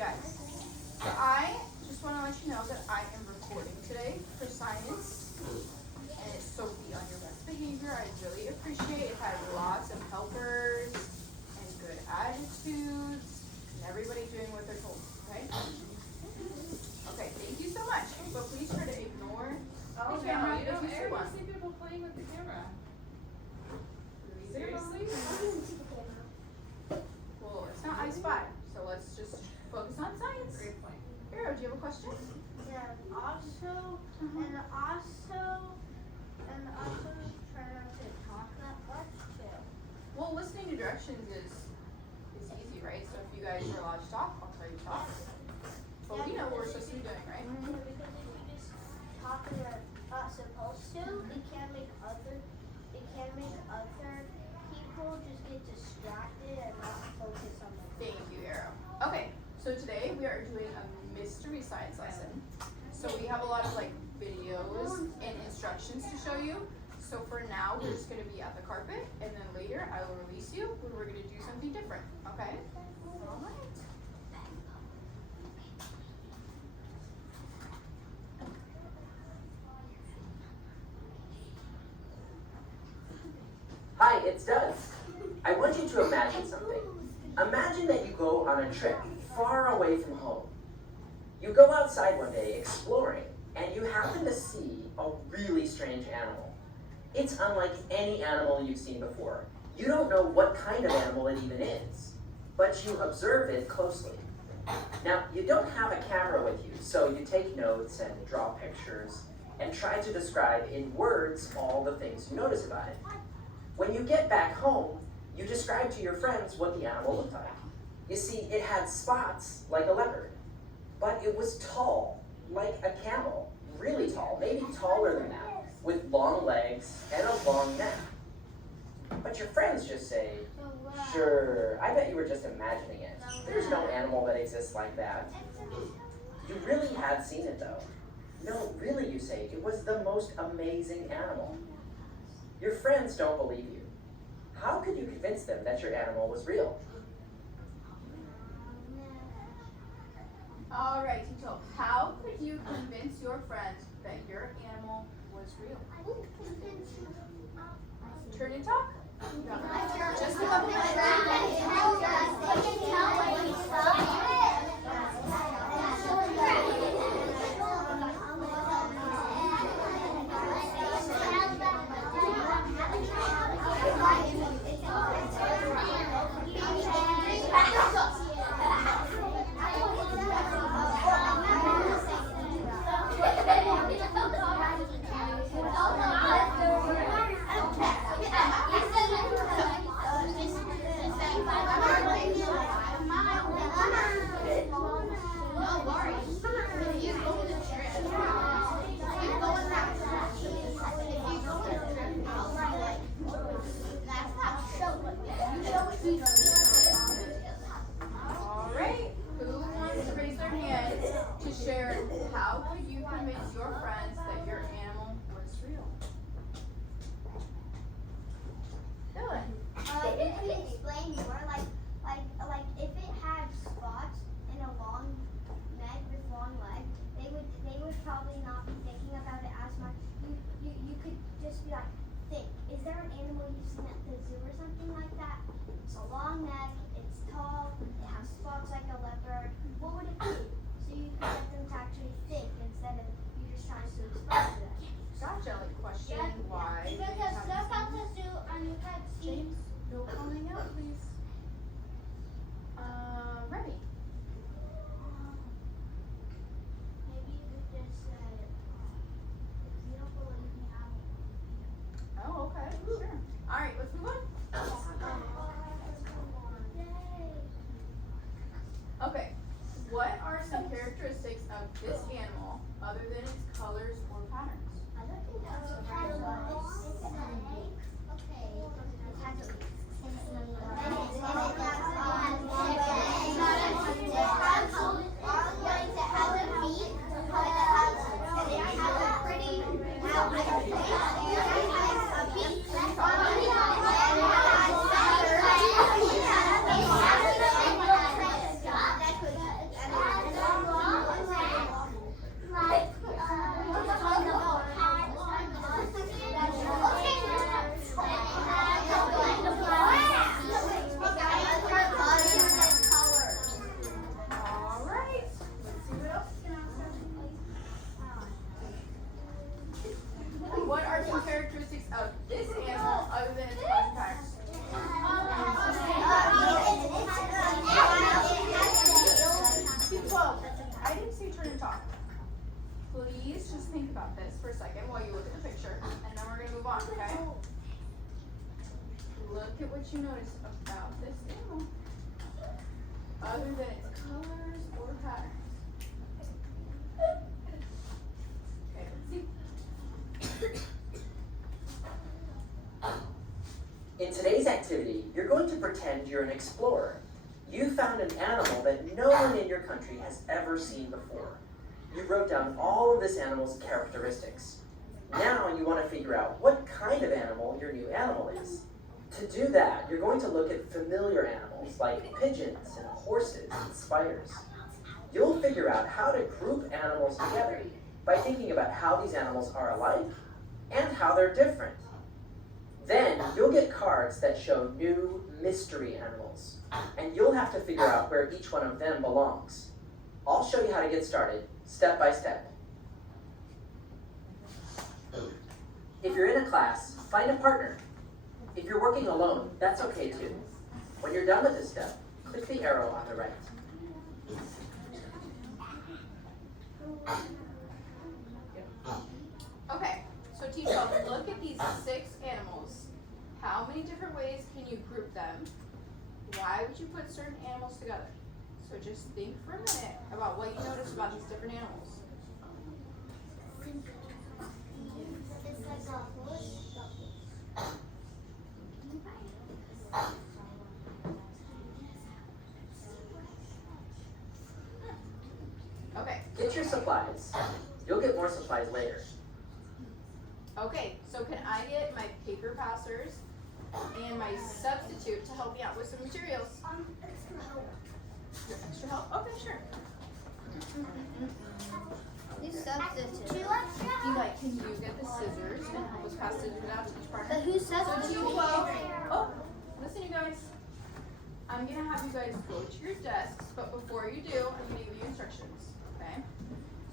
guys, I just want to let you know that I am recording today for science, and it's Sophie on your best behavior. I really appreciate it. Had lots of helpers and good attitudes, and everybody doing what they're told, okay? Okay, thank you so much, but please try to ignore the camera if you see one. I see people playing with the camera. Seriously? Well, it's not I Spy, so let's just focus on science. Great point. Hero, do you have a question? Yeah, also try not to talk that much too. Well, listening to directions is easy, right? So if you guys are allowed to talk, I'll tell you to talk. But we know what we're supposed to be doing, right? Because if you just talk and you're not supposed to, it can make other people just get distracted and not focus on the Thank you, Arrow. Okay, so today we are doing a mystery science lesson. So we have a lot of like videos and instructions to show you. So for now, we're just gonna be at the carpet, and then later I will release you when we're gonna do something different, okay? All right. Hi, it's Doug. I want you to imagine something. Imagine that you go on a trip far away from home. You go outside one day exploring, and you happen to see a really strange animal. It's unlike any animal you've seen before. You don't know what kind of animal it even is, but you observe it closely. Now, you don't have a camera with you, so you take notes and draw pictures and try to describe in words all the things you notice about it. When you get back home, you describe to your friends what the animal looked like. You see, it had spots like a leopard, but it was tall, like a camel, really tall, maybe taller than that, with long legs and a long neck. But your friends just say, sure, I bet you were just imagining it. There's no animal that exists like that. You really had seen it though. No, really, you say, it was the most amazing animal. Your friends don't believe you. How could you convince them that your animal was real? All right, Tito. How could you convince your friends that your animal was real? Turn and talk. Just a couple All right, who wants to raise their hand to share how could you convince your friends that your animal was real? Dylan. You could explain more, like if it had spots and a long neck with long legs, they would probably not be thinking about it as much. You could just be like, think, is there an animal you've seen at the zoo or something like that? It's a long neck, it's tall, it has spots like a leopard. What would it be? So you could get them to actually think instead of you just trying to explain to them. Gotcha, like question why. Because they haven't stuff at seen the zoo and you can see. James, no calling out, please. Remy. Maybe you could just say, if you don't believe me, I will believe you. Oh, okay, sure. All right, let's move on. Okay, what are some characteristics of this animal other than its colors or patterns? I don't think that's a very long. notice about this animal? Other than its colors or patterns. Okay, let's see. In today's activity, you're going to pretend you're an explorer. You found an animal that no one in your country has ever seen before. You wrote down all of this animal's characteristics. Now you want to figure out what kind of animal your new animal is. To do that, you're going to look at familiar animals like pigeons and horses and spiders. You'll figure out how to group animals together by thinking about how these animals are alike and how they're different. Then you'll get cards that show new mystery animals, and you'll have to figure out where each one of them belongs. I'll show you how to get started, step by step. If you're in a class, find a partner. If you're working alone, that's okay too. When you're done with this step, click the arrow on the right. Okay, so teacher, look at these 6 animals. How many different ways can you group them? Why would you put certain animals together? So just think for a minute about what you notice about these different animals. It's like a horse. Okay, Get your supplies. You'll get more supplies later. okay, so can I get my paper passers and my substitute to help me out with some materials? Extra help. Your extra help? Okay, sure. You substitute. 2 extra Eli, can you get the scissors and help us pass scissors out to each partner? But who substitute? So team 12. Oh, listen, you guys. I'm gonna have you guys go to your desks, but before you do, I'm gonna give you instructions. Okay?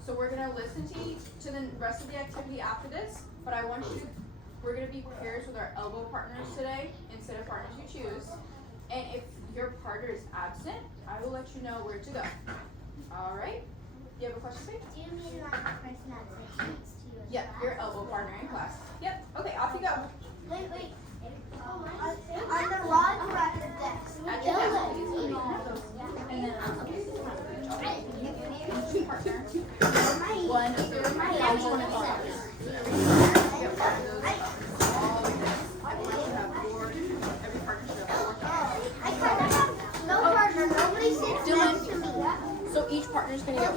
So we're gonna listen to the rest of the activity after this, but I want you to, we're gonna be pairs with our elbow partners today instead of partners you choose. And if your partner is absent, I will let you know where to go. Alright? You have a question, babe? Do you mean like the person that's like next to you? Yeah, your elbow partner in class. Yep. Okay, off you go. Wait. On the rod or at the desk? At your desk, please. And then each partner. One of your partners. Yep, part of those. All like this. I want you to have 4. Every partner should have 4 cards. I kind of have no partner. Nobody sits next to me. So each partner's gonna get 1.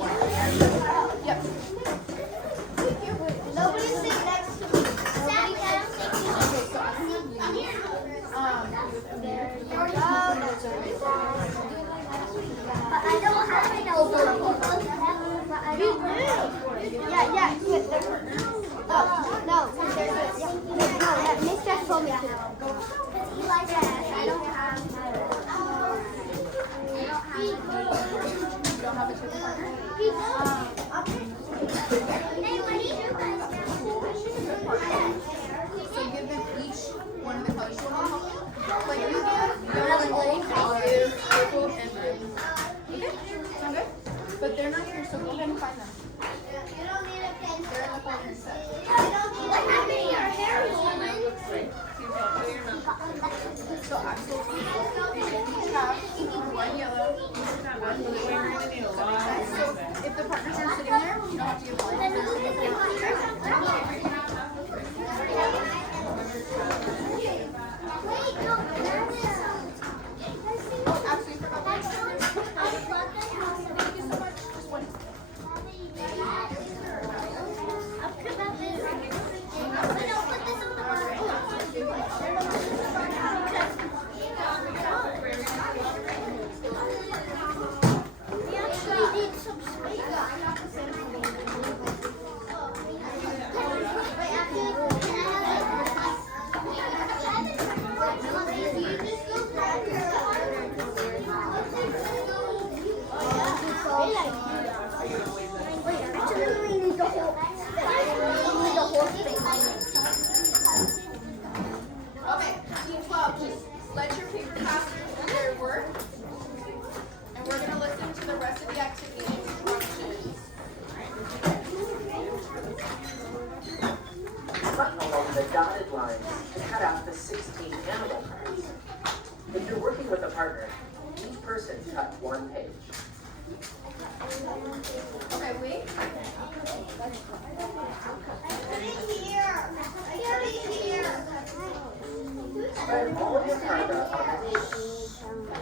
Yep. Nobody sits next to me. Nobody can sit next to me. Okay, so I'm gonna have you. But I don't have an elbow. But I don't have. Yeah. No, Miss just told me to. Eli said I don't have. You don't have a different partner? Hey, what do you guys do? cut one page. Okay, wait. Spread all of your cards out on the page.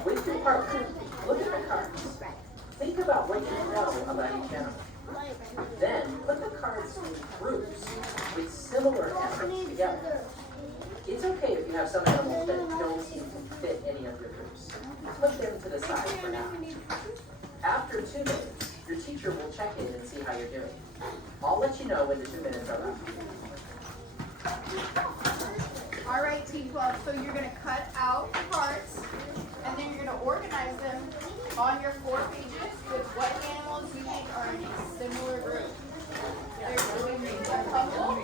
With your partner, look at the cards. Think about what you know about each animal. Then put the cards in groups with similar efforts together. It's okay if you have some animals that don't seem to fit any of your groups. Put them to the side for now. After 2 minutes, your teacher will check in and see how you're doing. I'll let you know when the 2 minutes are up. All right, Team 12. So you're going to cut out the parts, and then you're going to organize them on your 4 pages with what animals you think are in a similar group. There's going to be a couple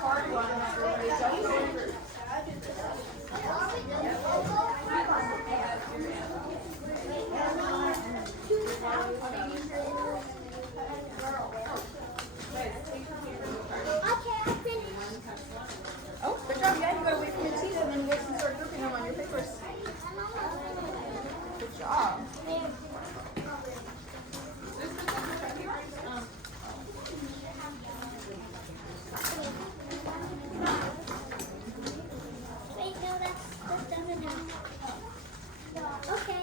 hard ones where they don't go in groups. Oh, good job. Yeah, you gotta wait for your teeth and then you can start grouping them on your papers. Good job. Wait, no, that doesn't have. Okay,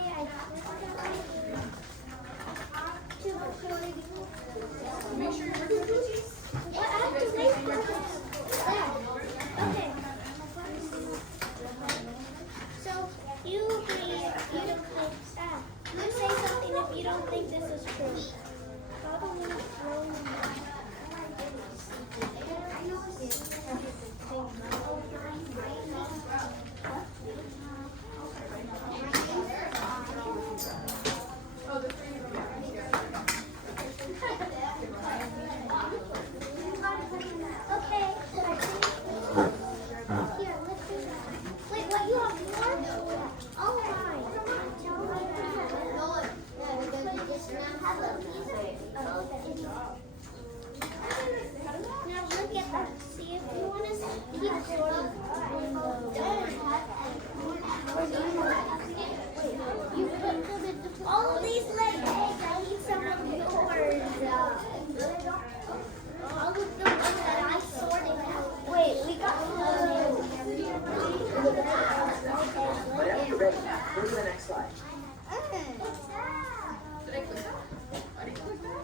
Make sure you're working with your teeth. What? I have to make this. Okay. So you agree? You don't think that? You say something if you don't think this is true. Oh, the 3 of them. Okay. Here, let's do that. Wait, what? You have more? Oh my. Now look at that. See if you want to keep sort of you put all of these like eggs. I need some of yours. All of the ones that I sorted out. Wait, we got Whenever you're ready, go to the next slide. Did I click that? I didn't click that.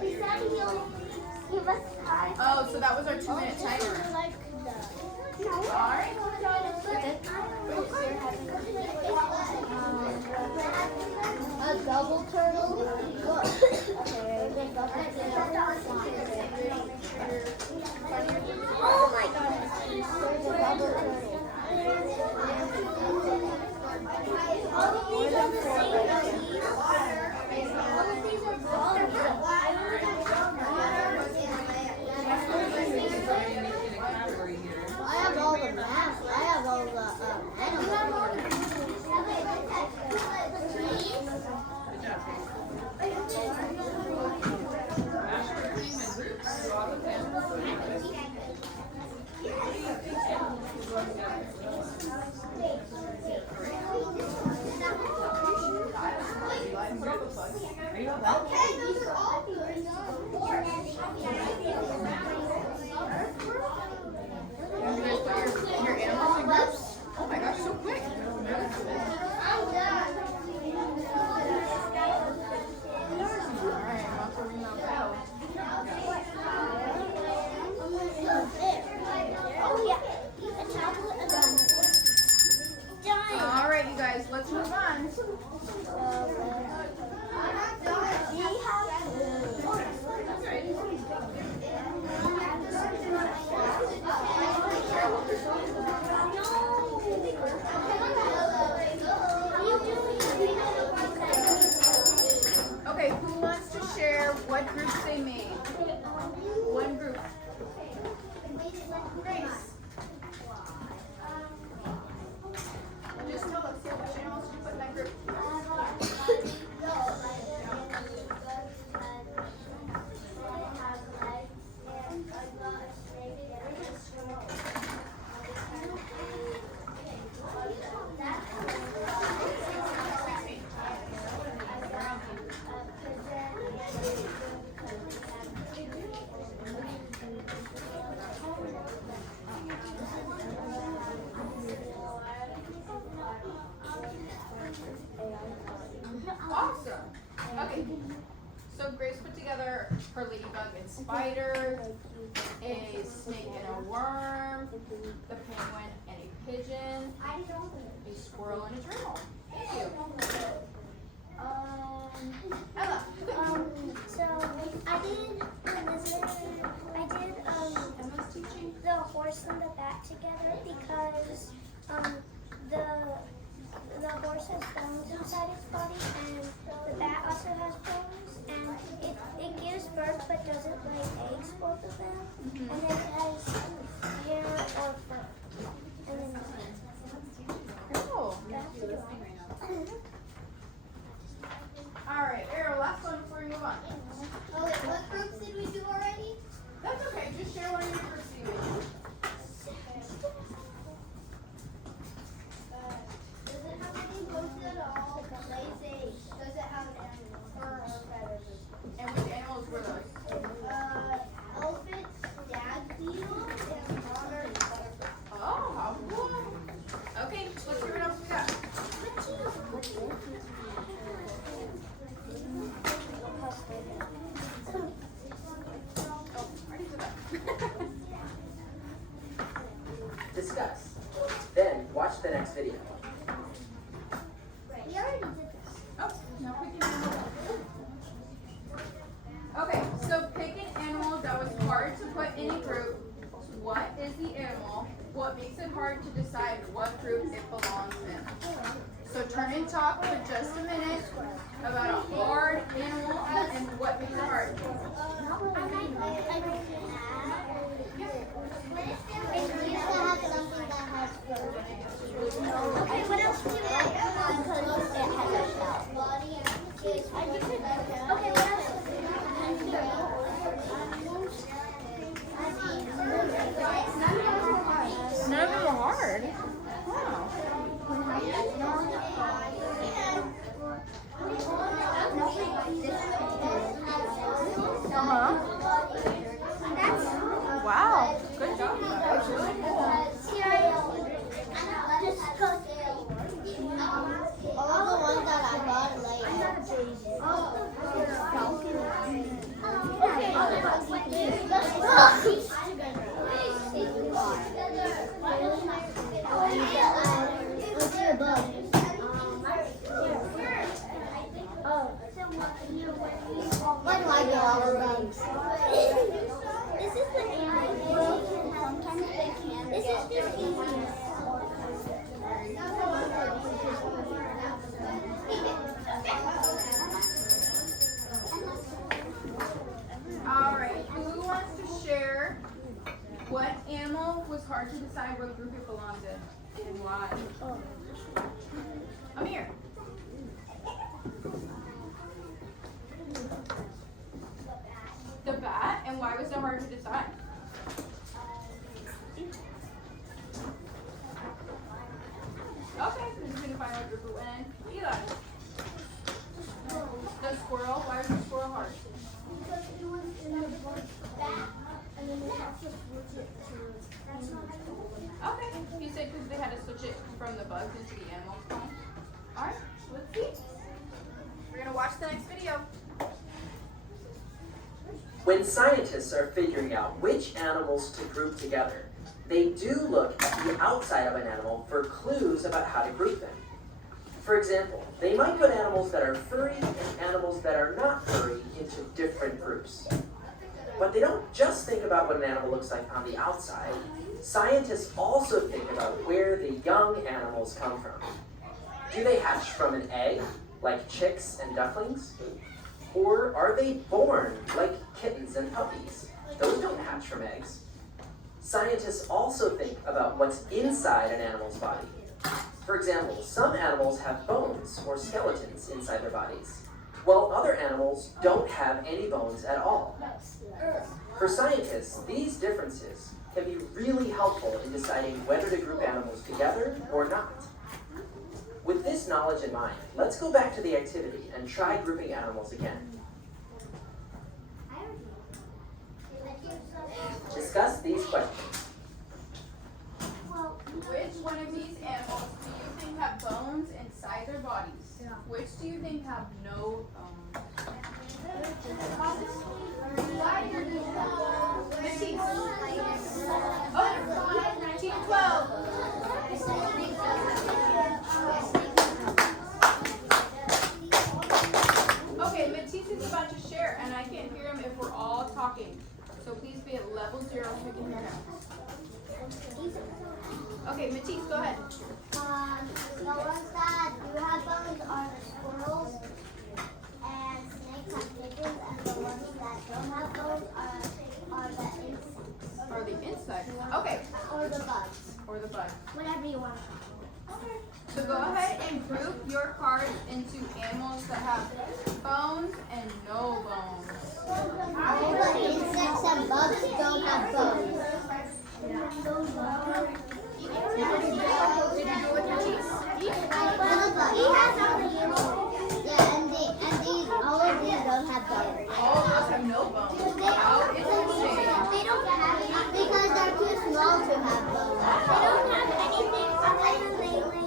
He said he'll give us time. Oh, so that was our 2-minute timer. Alright. A double turtle. Oh my goodness. There's a double turtle. All of these are the same. All of these are balls. I have all the math. I have all the animals. Okay, those are all good. Your animals in groups? Oh my gosh, so quick. I'm done. Alright, I'm about to ring that bell. Oh yeah, a tablet and done. Alright, you guys, let's move on. Okay, who wants to share what groups they made? One group. Grace. Just tell us which animals you put in that group. So Grace put together her ladybug and spider, a snake and a worm, the penguin and a pigeon, a squirrel and a turtle. Thank you. Ella. So I did Emma's teaching. the horse and the bat together because the horse has bones inside its body and the bat also has bones and it gives birth but doesn't lay eggs, both of them, and it has hair or fur. And then Cool. that's it. All right, Ariel, last one before we move on. Oh wait, what groups did we do already? That's okay. Just share one of your groups that you made. Does it have any bones at all? Lazy. Does it have fur or feathers? And which animals were those? Elephant, stag beetle, and otter and butterfly. Oh, how cool. Okay, let's see what else we got. Oh, already did that. Discuss. Then watch the next video. We already did this. Oh, now pick an animal. Okay, so pick an animal that was hard to put in a group. What is the animal? What makes it hard to decide what group it belongs in? So turn and talk for just a minute about a hard animal and what makes it hard. Okay, what else do you like? Because it has a shell. Okay, what else? None of them were hard. Wow. Uh-huh. Wow. Good job. That was really cool. All the ones that I bought Why do I get all the bugs? This is the animal. Sometimes they can. This is just easy. All right. Who wants to share what animal was hard to decide what group it belongs in and why? Amir. The bat, and why was it hard to decide? Okay, so you couldn't find what group it went in. Eli. The squirrel, why was the squirrel hard? Because it was in the back, and then they have to switch it to. Okay, you said because they had to switch it from the bugs into the animals. Alright, let's see. We're gonna watch the next video. When scientists are figuring out which animals to group together, they do look at the outside of an animal for clues about how to group them. For example, they might put animals that are furry and animals that are not furry into different groups. But they don't just think about what an animal looks like on the outside. Scientists also think about where the young animals come from. Do they hatch from an egg, like chicks and ducklings? Or are they born like kittens and puppies? Those don't hatch from eggs. Scientists also think about what's inside an animal's body. For example, some animals have bones or skeletons inside their bodies, while other animals don't have any bones at all. For scientists, these differences can be really helpful in deciding whether to group animals together or not. With this knowledge in mind, let's go back to the activity and try grouping animals again. Discuss these questions. Which one of these animals do you think have bones inside their bodies? Which do you think have no bones? Matisse. Oh, team 12. Okay, Matisse is about to share, and I can't hear him if we're all talking. So please be at level 0 so we can hear him. Okay, Matisse, go ahead. The ones that do have bones are the squirrels, and snakes have pigeons, and the ones that don't have bones are the insects. Or the insects. Okay. Or the bugs. Or the bug. Whatever you want to call them. So go ahead and group your cards into animals that have bones and no bones. All the insects and bugs don't have bones. Did you do it with Matisse? He has all the yeah, and these all of these don't have bones. All of us have no bones. How interesting. They don't have it because they're too small to have bones. They don't have anything other than they lay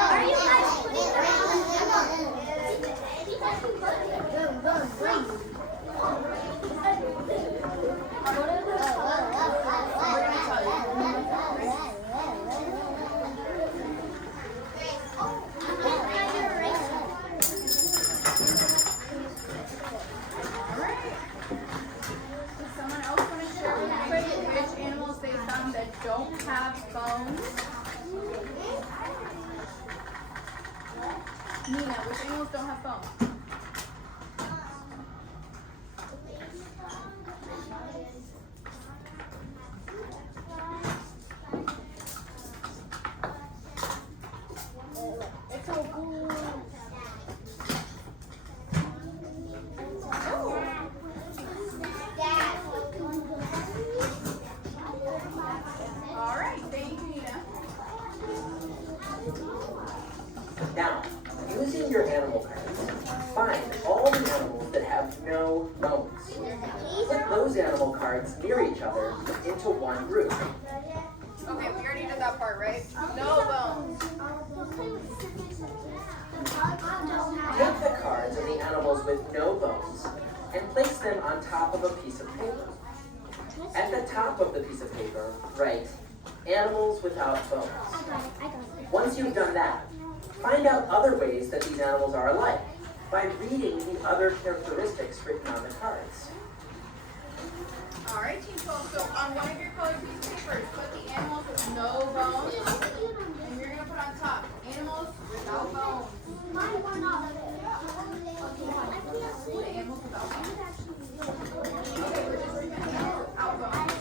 Are you guys putting Does someone else want to share with everybody which animals they found that don't have bones? Nina, which animals don't have bones? All right, thank you, Nina. Now, using your animal cards, find all the animals that have no bones. Put those animal cards near each other into one group. Okay, we already did that part, right? No bones. Take the cards of the animals with no bones and place them on top of a piece of paper. At the top of the piece of paper, write animals without bones. Once you've done that, find out other ways that these animals are alike by reading the other characteristics written on the cards. All right, Team 12. So on one of your colored pieces of paper, put the animals with no bones, and you're gonna put on top animals without bones. The animals without bones. Okay, we're just remembering without bones.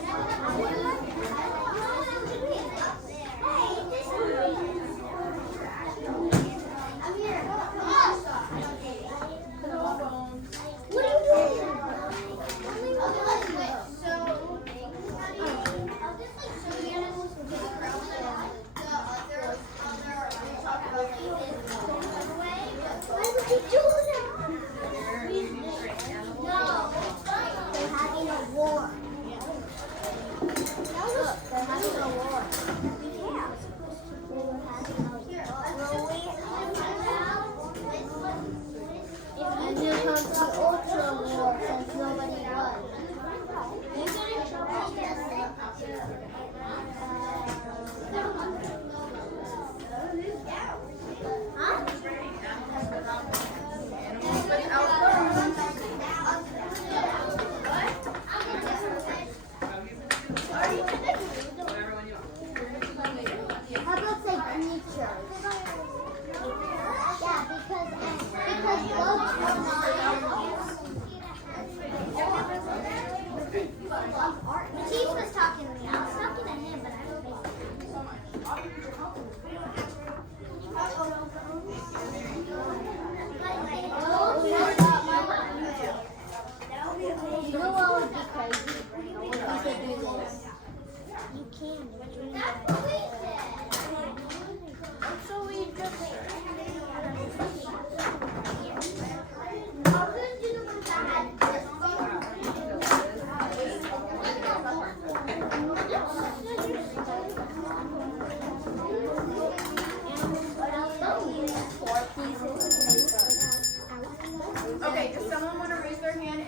No bones. Why would you do that? No.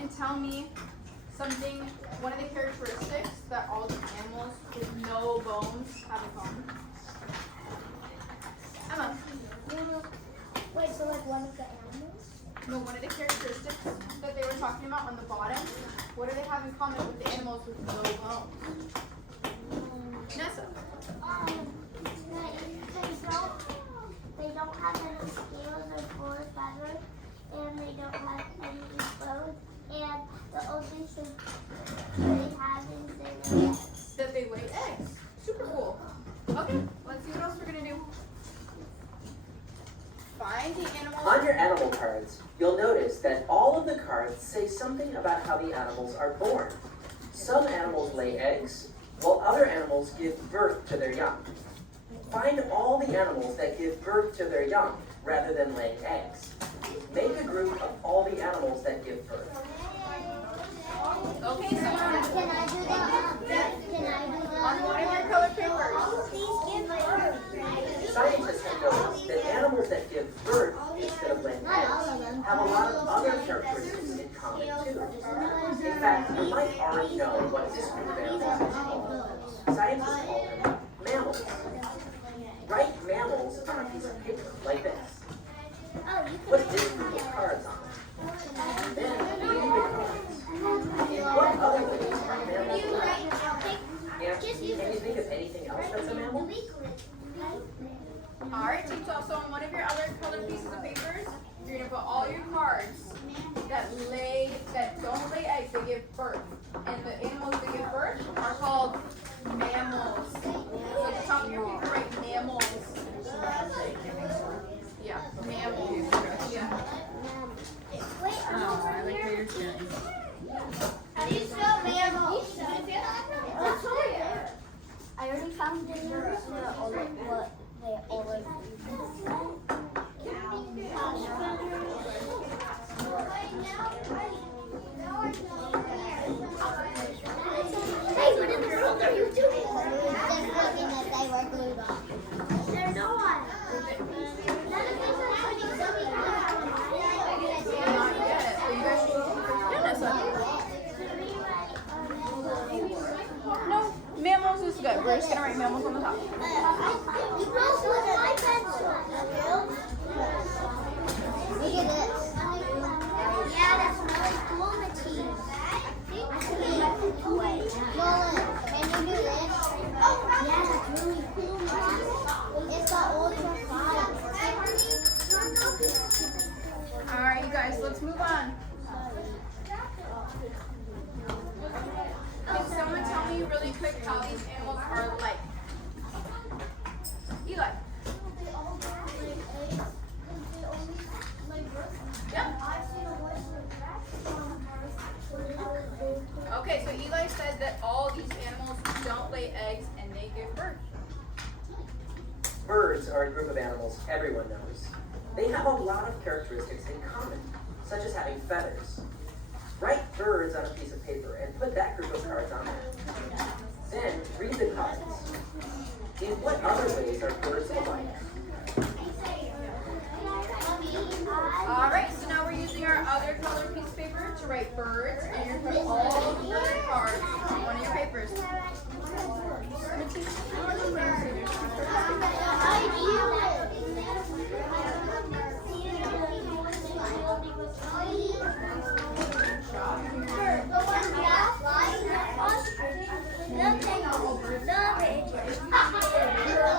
and tell me something, one of the characteristics that all the animals with no bones have in common? Emma. Wait, so like one of the animals? No, one of the characteristics that they were talking about on the bottom, what do they have in common with the animals with no bones? Nessa. They don't have any scales or four feathers, and they don't have any bones, and the only thing they have is their eggs. That they lay eggs. Super cool. Okay, let's see what else we're gonna do. Find the animal. On your animal cards, you'll notice that all of the cards say something about how the animals are born. Some animals lay eggs, while other animals give birth to their young. Find all the animals that give birth to their young rather than laying eggs. Make a group of all the animals that give birth. Okay, so Can I do that? on one of your colored papers. Please give my birth. Scientists have noticed that animals that give birth instead of laying eggs have a lot of other characteristics in common too. In fact, you might already know what this group of animals is called. Scientists call them mammals. Write mammals on a piece of paper like this. Put this group of cards on. Then read the cards. In what other ways are mammals related? And can you think of anything else that's a mammal? Alright, teach also on one of your other colored pieces of papers, you're gonna put all your cards that don't lay eggs, they give birth. And the animals that give birth are called mammals. So at the top of your paper, write mammals. Yeah, mammals. Yeah. Oh, I like how you're feeling. How do you spell mammal? I already found the what they always Hey, what in the world are you doing? Just looking that they were glued on. They're not. None of these are putting something on. Not yet, but you guys should. Yeah, Nessa. No, mammals is good. We're just gonna write mammals on the top. You both look at my pencil. Look at this. Yeah, that's really cool, Matisse. Nolan, can you do this? Yeah, that's really cool, Matisse. It's the ultra fire. Alright, you guys, let's move on. Can someone tell me really quick how these animals are like? Eli. Yeah. Okay, so Eli said that all these animals don't lay eggs and they give birth. Birds are a group of animals everyone knows. They have a lot of characteristics in common, such as having feathers. Write birds on a piece of paper and put that group of cards on there. Then read the cards. In what other ways are birds alike? Alright, so now we're using our other colored piece of paper to write birds, and you're going to put all the bird cards on one of your papers.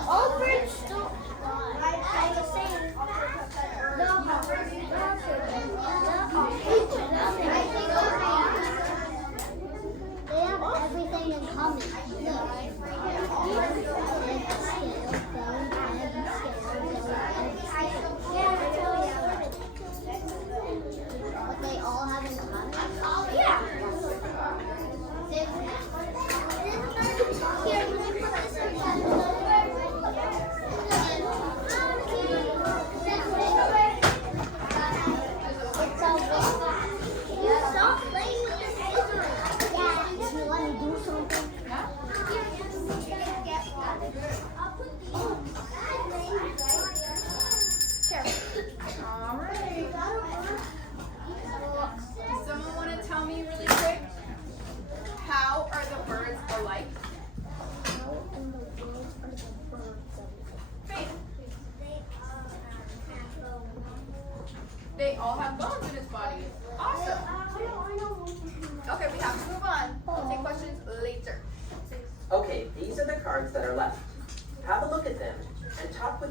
All birds don't fly. I was saying, they have everything in common. Look.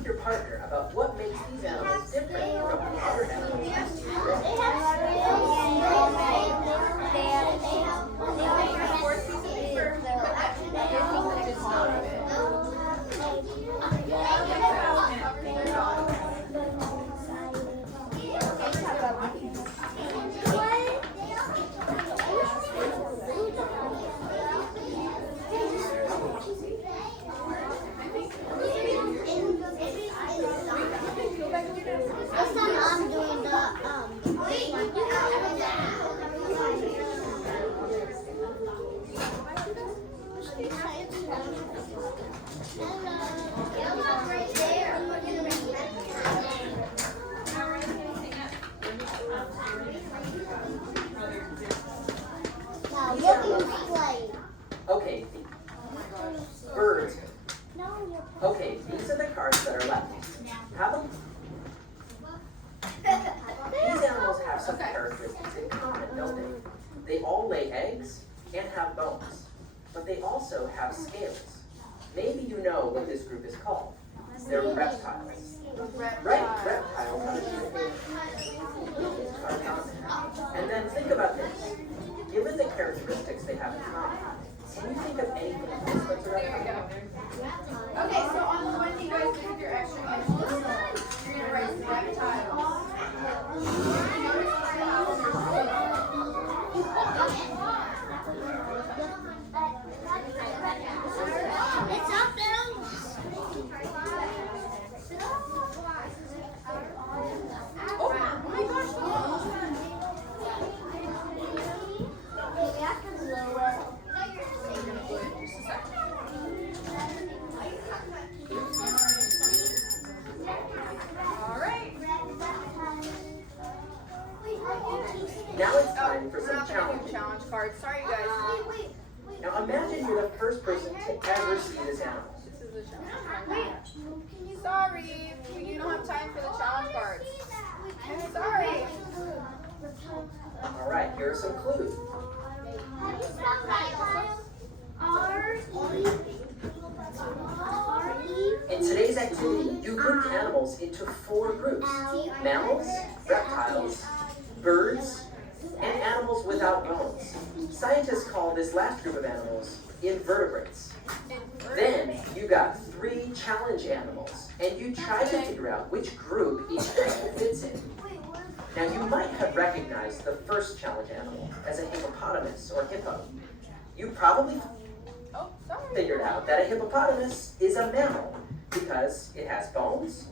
your partner about what makes these animals different from the other animals you see in the world. They have this time I'm doing Now look and play. Okay, birds. No, you're Okay, these are the cards that are left. Have them. These animals have some characteristics in common, don't they? They all lay eggs and have bones, but they also have scales. Maybe you know what this group is called. They're reptiles. Right, reptiles have are common. And then think about this. Given the characteristics they have in common, can you think of anything else that's a reptile? Okay, so on the one that you guys did with your extra inches, you're gonna write reptiles. It's up there. Oh my gosh, We have to blow it. just a second. All right. Now it's time for We're some not gonna do challenges. challenge cards. Sorry, guys. Now imagine you're the first person to ever see this animal. This is a challenge card. Sorry, you don't have time for the challenge cards. I'm sorry. All right, here are some clues. How do you spell reptile? R-E. In today's activity, you grouped animals into 4 groups: mammals, reptiles, birds, and animals without bones. Scientists call this last group of animals invertebrates. Then you got 3 challenge animals, and you tried to figure out which group each animal fits in. Now you might have recognized the first challenge animal as a hippopotamus or hippo. You probably Oh, sorry. figured out that a hippopotamus is a mammal because it has bones,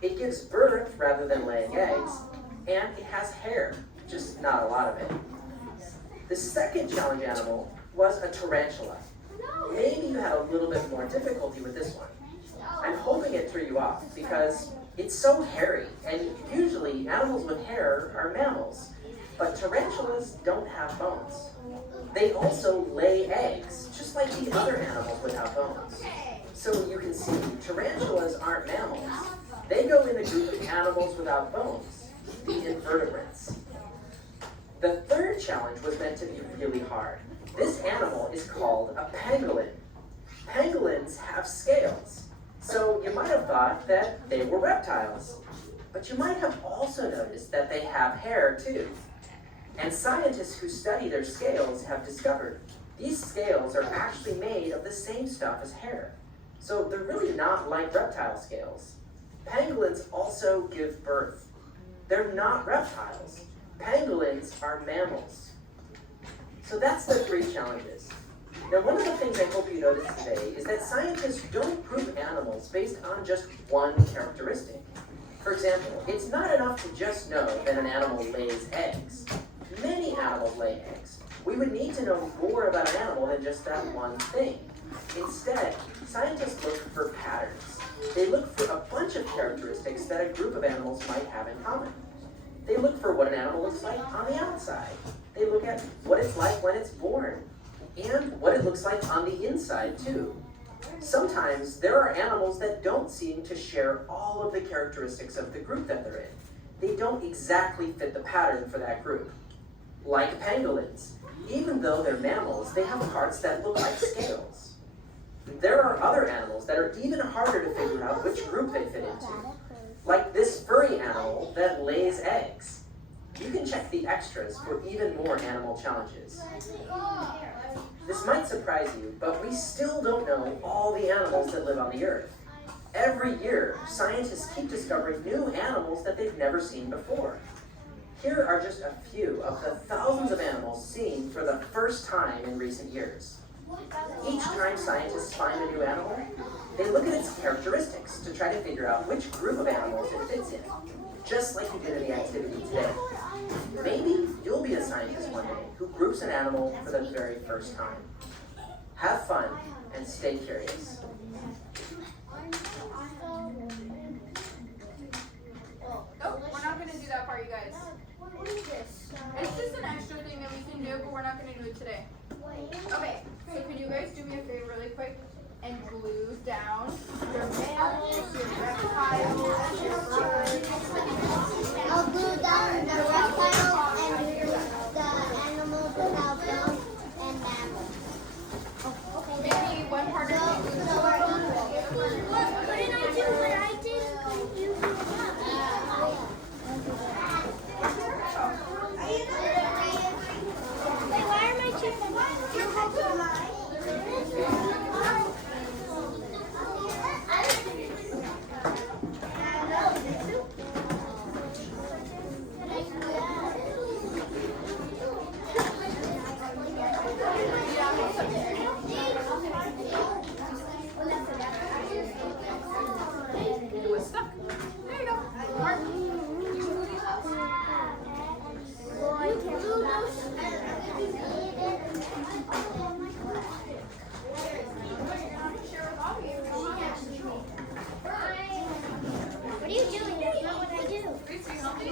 it gives birth rather than laying eggs, and it has hair, just not a lot of it. The second challenge animal was a tarantula. Maybe you had a little bit more difficulty with this one. I'm hoping it threw you off because it's so hairy, and usually animals with hair are mammals, but tarantulas don't have bones. They also lay eggs, just like the other animals without bones. So you can see, tarantulas aren't mammals. They go in the group of animals without bones, the invertebrates. The third challenge was meant to be really hard. This animal is called a pangolin. Pangolins have scales, so you might have thought that they were reptiles. But you might have also noticed that they have hair too. And scientists who study their scales have discovered these scales are actually made of the same stuff as hair. So they're really not like reptile scales. Pangolins also give birth. They're not reptiles. Pangolins are mammals. So that's the 3 challenges. Now, one of the things I hope you notice today is that scientists don't group animals based on just one characteristic. For example, it's not enough to just know that an animal lays eggs. Many animals lay eggs. We would need to know more about an animal than just that one thing. Instead, scientists look for patterns. They look for a bunch of characteristics that a group of animals might have in common. They look for what an animal looks like on the outside. They look at what it's like when it's born, and what it looks like on the inside too. Sometimes there are animals that don't seem to share all of the characteristics of the group that they're in. They don't exactly fit the pattern for that group. Like pangolins, even though they're mammals, they have parts that look like scales. There are other animals that are even harder to figure out which group they fit into. Like this furry animal that lays eggs. You can check the extras for even more animal challenges. This might surprise you, but we still don't know all the animals that live on the Earth. Every year, scientists keep discovering new animals that they've never seen before. Here are just a few of the thousands of animals seen for the first time in recent years. Each time scientists find a new animal, they look at its characteristics to try to figure out which group of animals it fits in, just like you did in the activity today. Maybe you'll be a scientist one day who groups an animal for the very first time. Have fun and stay curious. Oh, we're not gonna do that part, you guys. It's just an extra thing that we can do, but we're not gonna do it today. Okay, so can you guys do me a favor really quick and glue down your mammals, your reptiles, your birds. I'll glue down the reptiles and the animals without bones and mammals. Maybe one part of it is What did I do? What I did? Wait, why are my chickens? It was stuck. There you go. Mark. What are you doing? That's not what I do. Grace, are you healthy?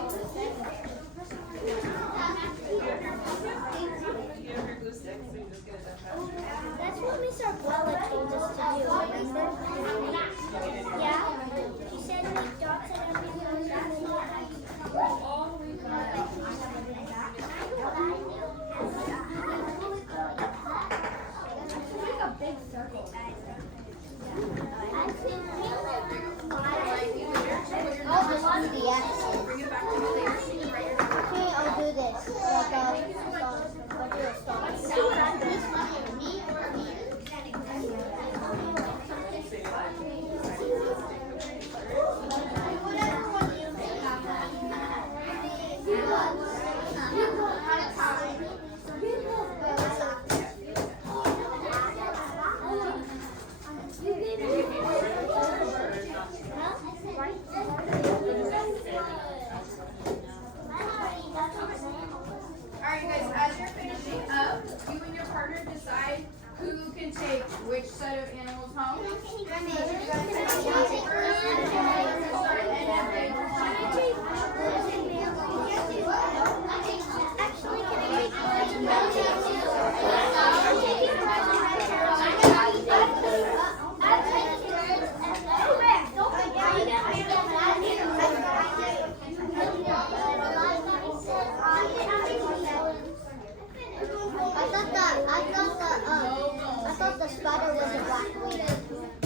That's what Miss Arbella told us to do, remember? Yeah? She said make dots and everything. Oh, this one's the X. Bring it back to me later so you can write your name. Okay, I'll do this. I'll do a star. Let's see what I did. Alright, you guys, as you're finishing up, you and your partner decide who can take which set of animals home. Actually, can I make I thought the spider was a black widow.